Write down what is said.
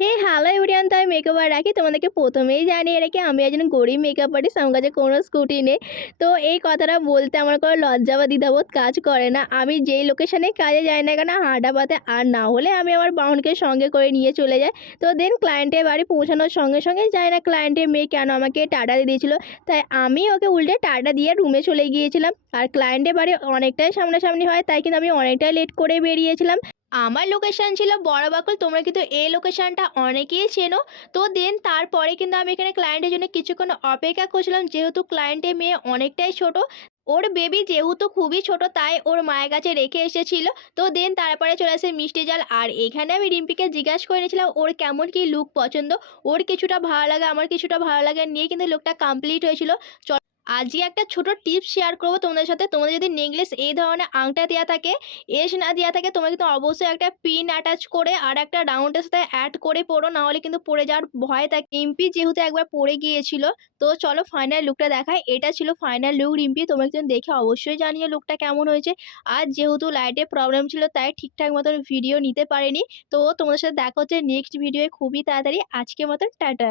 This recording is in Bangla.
হ্যালো এভরিওয়ান, তো আমি মেকআপ আর রাখি। তোমাদেরকে প্রথমেই জানিয়ে রাখি, আমি একজন গরিব মেকআপ আর্টিস্ট। আমার কাছে কোনো স্কুটি নেই। তো এই কথাটা বলতে আমার কোনো লজ্জা বা দ্বিধাবোধ কাজ করে না। আমি যেই লোকেশনে কাজে যাই না কেন, হাঁটা পথে আর না হলে আমি আমার বাহনকে সঙ্গে করে নিয়ে চলে যাই। তো দেন ক্লায়েন্টের বাড়ি পৌঁছানোর সঙ্গে সঙ্গে জানি না ক্লায়েন্টের মেয়ে কেন আমাকে টাটা দিয়ে দিয়েছিল। তাই আমি ওকে উল্টে টাটা দিয়ে রুমে চলে গিয়েছিলাম। আর ক্লায়েন্টের বাড়ি অনেকটাই সামনাসামনি হয়, তাই কিন্তু আমি অনেকটাই লেট করে বেরিয়েছিলাম। আমার লোকেশান ছিল বড়বাকুল। তোমরা কিন্তু এই লোকেশানটা অনেকেই চেনো। তো দেন তারপরে কিন্তু আমি এখানে ক্লায়েন্টের জন্য কিছুক্ষণ অপেক্ষা করছিলাম, যেহেতু ক্লায়েন্টের মেয়ে অনেকটাই ছোট। ওর বেবি যেহেতু খুবই ছোট, তাই ওর মায়ের কাছে রেখে এসেছিল। তো দেন তারপরে চলে আসে মিষ্টি জল। আর এখানে আমি রিম্পিকে জিজ্ঞাসা করে নিয়েছিলাম ওর কেমন কি লুক পছন্দ। ওর কিছুটা ভালো লাগে, আমার কিছুটা ভালো লাগে নিয়ে কিন্তু লুকটা কমপ্লিট হয়েছিল। আজকে একটা ছোট টিপস শেয়ার করবো তোমাদের সাথে। তোমাদের যদি নেকলেস এই ধরনের আংটা দেওয়া থাকে, এস না দেওয়া থাকে, তোমরা কিন্তু অবশ্যই একটা পিন অ্যাটাচ করে আর একটা রাউন্ডের সাথে অ্যাড করে পরো, নাহলে কিন্তু পড়ে যাওয়ার ভয় থাকে। রিম্পি যেহেতু একবার পড়ে গিয়েছিল, তো চলো ফাইনাল লুকটা দেখায়। এটা ছিল ফাইনাল লুক রিম্পি। তোমরা কিন্তু দেখে অবশ্যই জানিও লুকটা কেমন হয়েছে। আর যেহেতু লাইটের প্রবলেম ছিল, তাই ঠিকঠাক মতন ভিডিও নিতে পারিনি। তো তোমাদের সাথে দেখা হচ্ছে নেক্সট ভিডিও খুবই তাড়াতাড়ি। আজকের মতন টাটা।